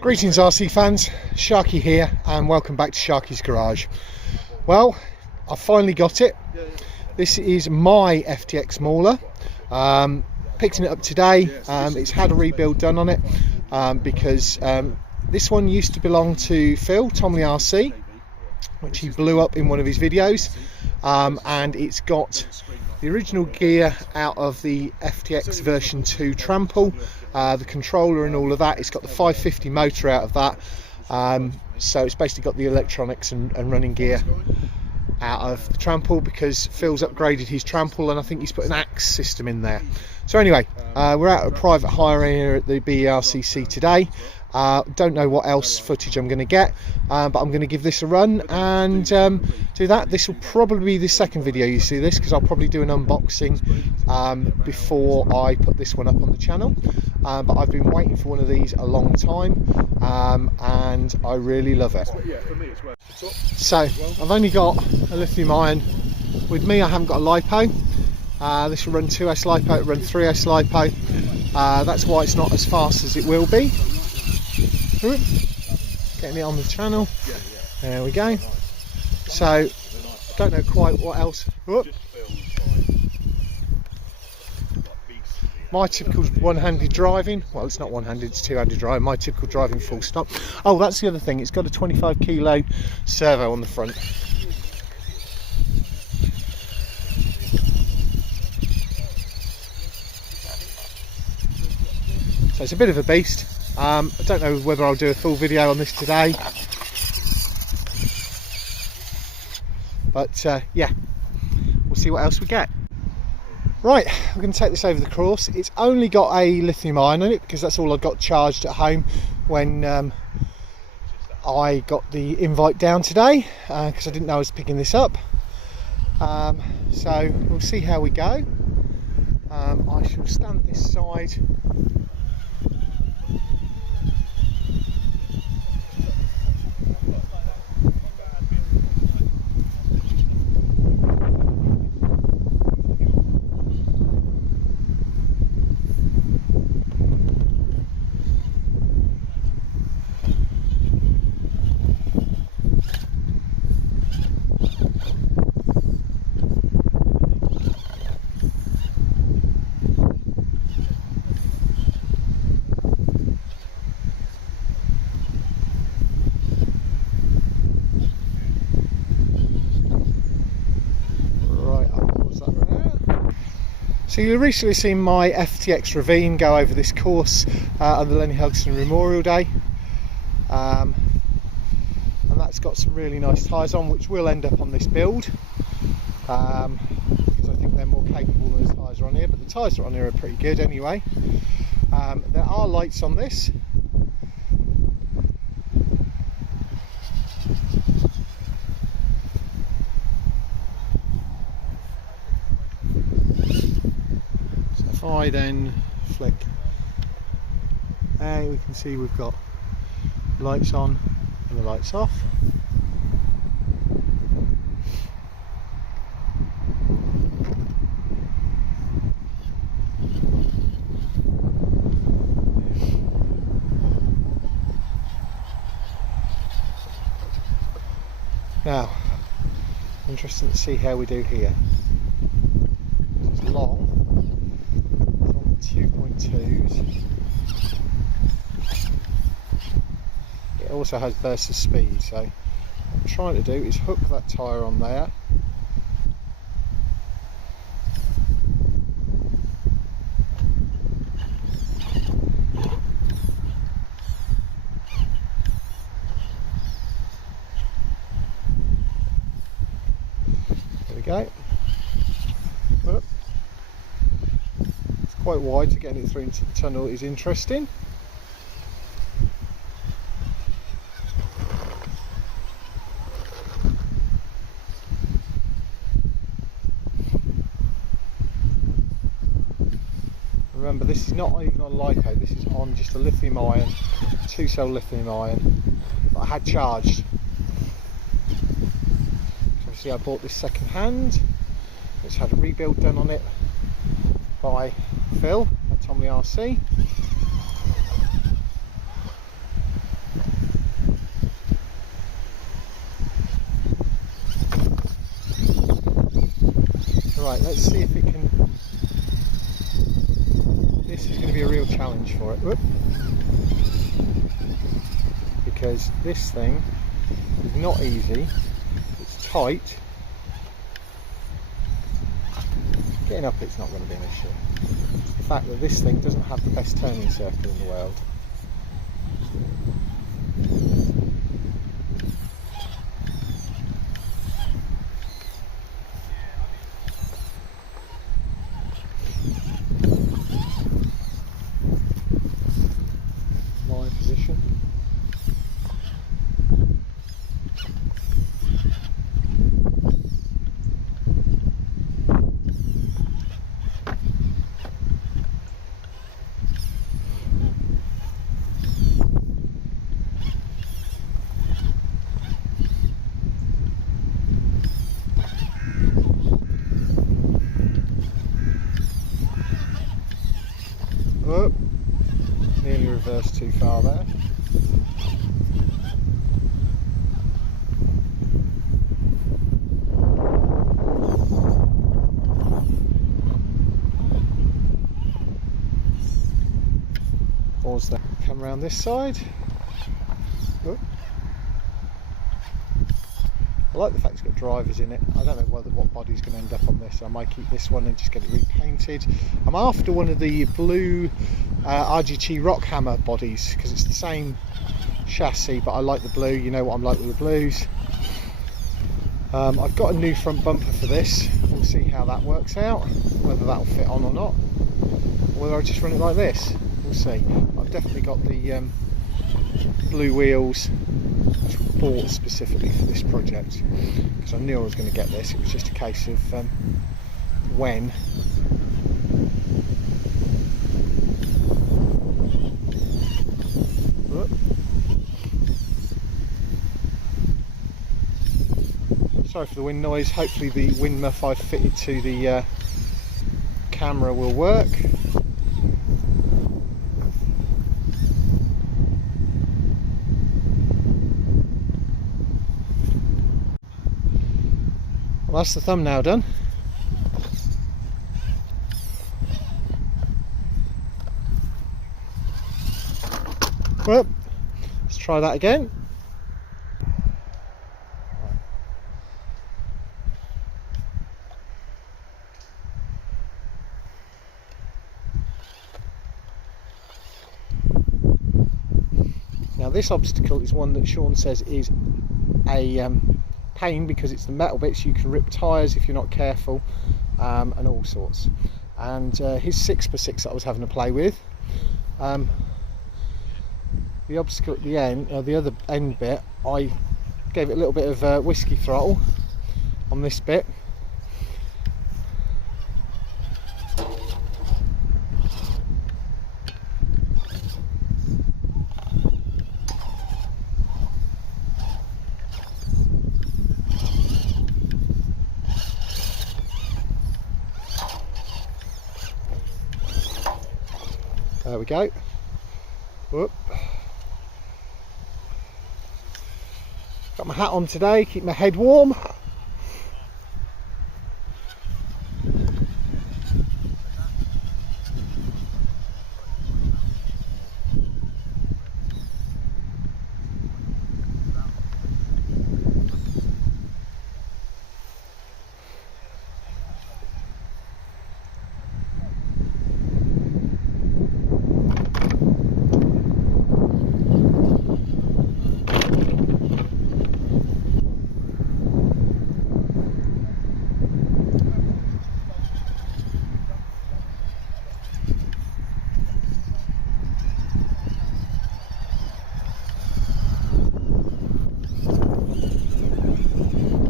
Greetings RC fans, Sharky here and welcome back to Sharky's Garage. Well, I finally got it. This is my FTX Mauler. Picking it up today. It's had a rebuild done on it because this one used to belong to Phil, TomleyRC, which he blew up in one of his videos, and it's got the original gear out of the FTX version 2 trample, the controller and all of that. It's got the 550 motor out of that, so it's basically got the electronics and running gear out of the trample because Phil's upgraded his trample and I think he's put an axe system in there. So anyway, we're out at a private hire here at the B.E.R.C.C today. Don't know what else footage I'm going to get, but I'm going to give this a run and do that. This will probably be the second video you see this, because I'll probably do an unboxing before I put this one up on the channel. But I've been waiting for one of these a long time, and I really love it. So I've only got a lithium ion with me. I haven't got a lipo. This will run 2S lipo, it will run 3S lipo. That's why it's not as fast as it will be. Getting it on the channel. There we go. So don't know quite what else. My typical one-handed driving, well, it's not one-handed, it's two-handed driving. My typical driving, full stop. Oh, that's the other thing, it's got a 25 kilo servo on the front. So it's a bit of a beast. I don't know whether I'll do a full video on this today, but yeah, we'll see what else we get. Right, we're going to take this over the course. It's only got a lithium ion on it because that's all I got charged at home when I got the invite down today, because I didn't know I was picking this up. So we'll see how we go. I shall stand this side. So you've recently seen my FTX Ravine go over this course on the Lenny Hudson Memorial Day, and that's got some really nice tyres on, which will end up on this build, because I think they're more capable than the tyres are on here, but the tyres that are on here are pretty good anyway. There are lights on this. If I then flick, we can see we've got lights on and the lights off. Now, interesting to see how we do here. This is long. 2.2s. It also has bursts of speed, so what I'm trying to do is hook that tyre on there. There we go. Whoop. Quite wide, to getting it through into the tunnel is interesting. Remember, this is not even on lipo, this is on just a lithium ion, 2-cell lithium ion that I had charged. Obviously I bought this second hand. It's had a rebuild done on it by Phil at TomleyRC. Right, let's see if it can. This is going to be a real challenge for it. Whoop. Because this thing is not easy, it's tight. Getting up it's not going to be an issue. It's the fact that this thing doesn't have the best turning circle in the world. My position. Oh, nearly reversed too far there. Pause there. Come around this side. Oh. I like the fact it's got drivers in it. I don't know what body's going to end up on this. I might keep this one and just get it repainted. I'm after one of the blue RGT rock hammer bodies because it's the same chassis, but I like the blue. You know what I'm like with the blues. I've got a new front bumper for this. We'll see how that works out, whether that'll fit on or not, or whether I just run it like this. We'll see. I've definitely got the blue wheels bought specifically for this project because I knew I was going to get this. It was just a case of when. Whoop. Sorry for the wind noise. Hopefully the wind muff I've fitted to the camera will work. Well, that's the thumbnail done. Well, let's try that again. Now this obstacle is one that Sean says is a pain because it's the metal bits. You can rip tyres if you're not careful, and all sorts. And his 6x6 that I was having to play with, the obstacle at the end, the other end bit, I gave it a little bit of whiskey throttle on this bit. There we go. Whoop. Got my hat on today, keep my head warm.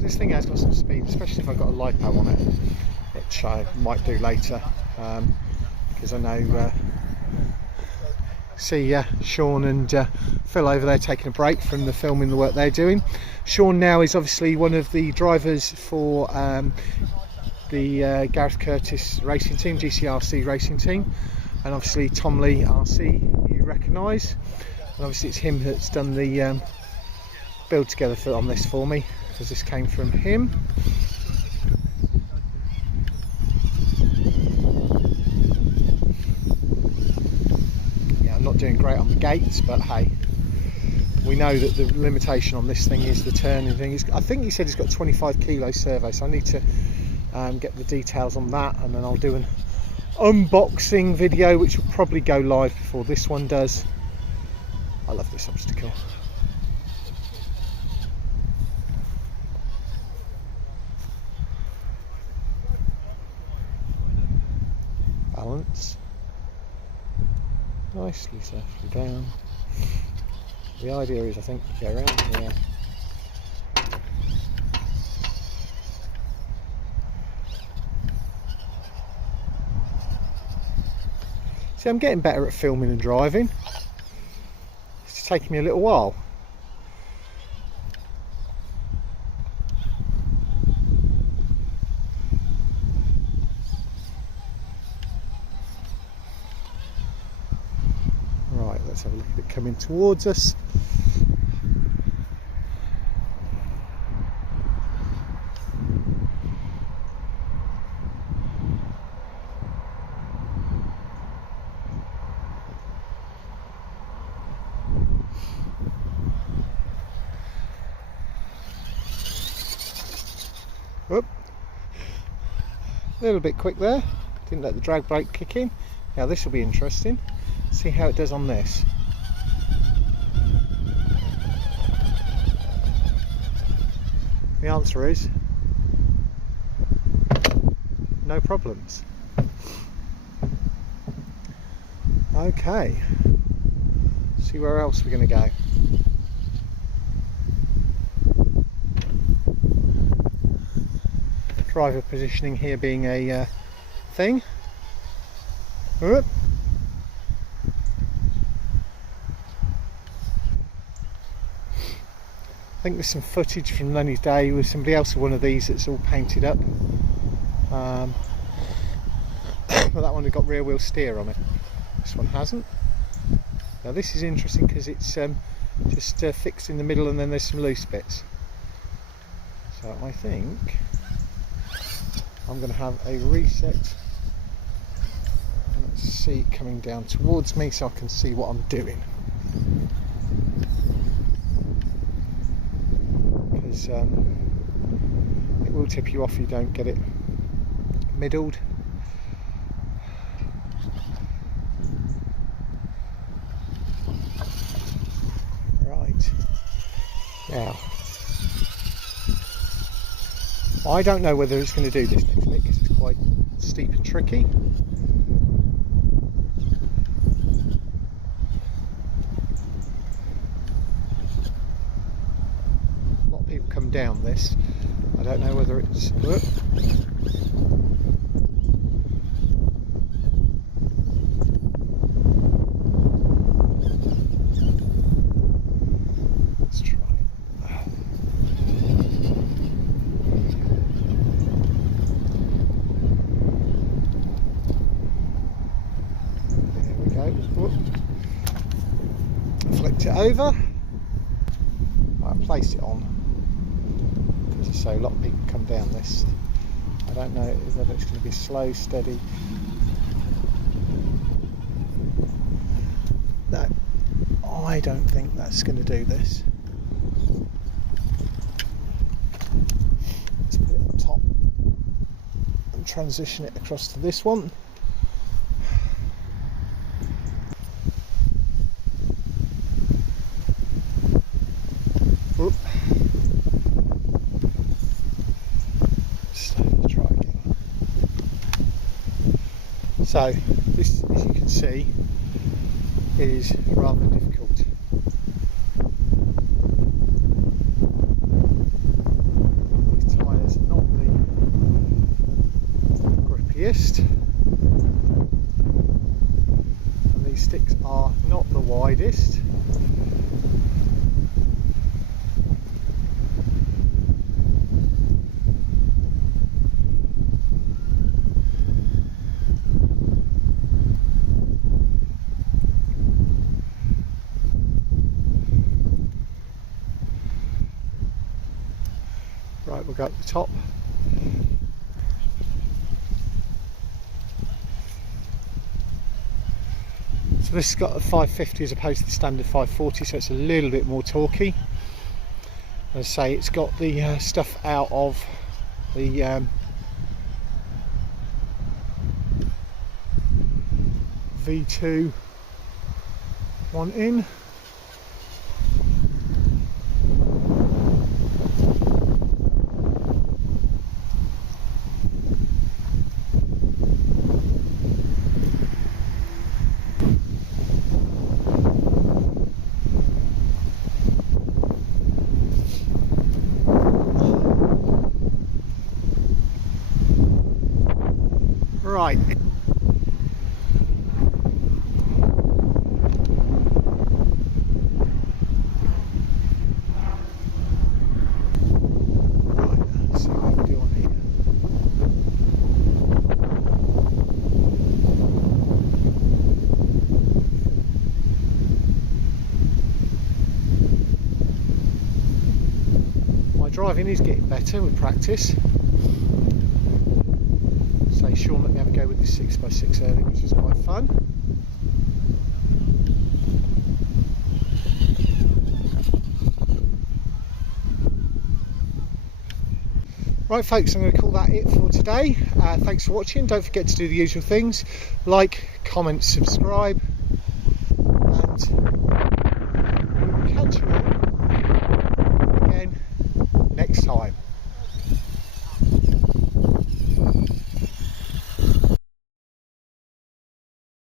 This thing has got some speed, especially if I've got a lipo on it, which I might do later, because I know see Sean and Phil over there taking a break from the filming the work they're doing. Sean now is obviously one of the drivers for the Gareth Curtis racing team, GCRC racing team, and obviously TomleyRC you recognise, and obviously it's him that's done the build together on this for me, because this came from him. doing great on the gates, but hey, we know that the limitation on this thing is the turning thing. I think he said he's got 25 kilo servo, so I need to get the details on that, and then I'll do an unboxing video which will probably go live before this one does. I love this obstacle. Balance nicely, softly down. The idea is, I think, you go around here. See, I'm getting better at filming and driving. It's taking me a little while. Right, let's have a look at it coming towards us. Whoop. A little bit quick there, didn't let the drag brake kick in. Now this will be interesting, see how it does on this. The answer is no problems. Okay, see where else we're going to go. Driver positioning here being a thing. Whoop. I think there's some footage from Lenny's day with somebody else with one of these that's all painted up. But that one had got rear wheel steer on it. This one hasn't. Now this is interesting because it's just fixed in the middle and then there's some loose bits. So I think I'm going to have a reset. Let's see it coming down towards me so I can see what I'm doing. Because it will tip you off if you don't get it middled. Right. Now, I don't know whether it's going to do this next bit because it's quite steep and tricky. A lot of people come down this. I don't know whether it's... Whoop. Flipped it over. I placed it on because I say a lot of people come down this. I don't know whether it's going to be slow, steady. No, I don't think that's going to do this. Let's put it on top and transition it across to this one. So this, as you can see, is rather difficult. These tyres are not the grippiest, and these sticks are not the widest. Right, we'll go up the top. So this has got a 550 as opposed to the standard 540, so it's a little bit more torquey. As I say, it's got the stuff out of the V2 one in. Right. Let's see what we can do on here. My driving is getting better with practice. So Sean let me have a go with this 6x6 earlier, which is quite fun. Right folks, I'm going to call that it for today. Thanks for watching. Don't forget to do the usual things: like, comment, subscribe, and we will catch you all again next time.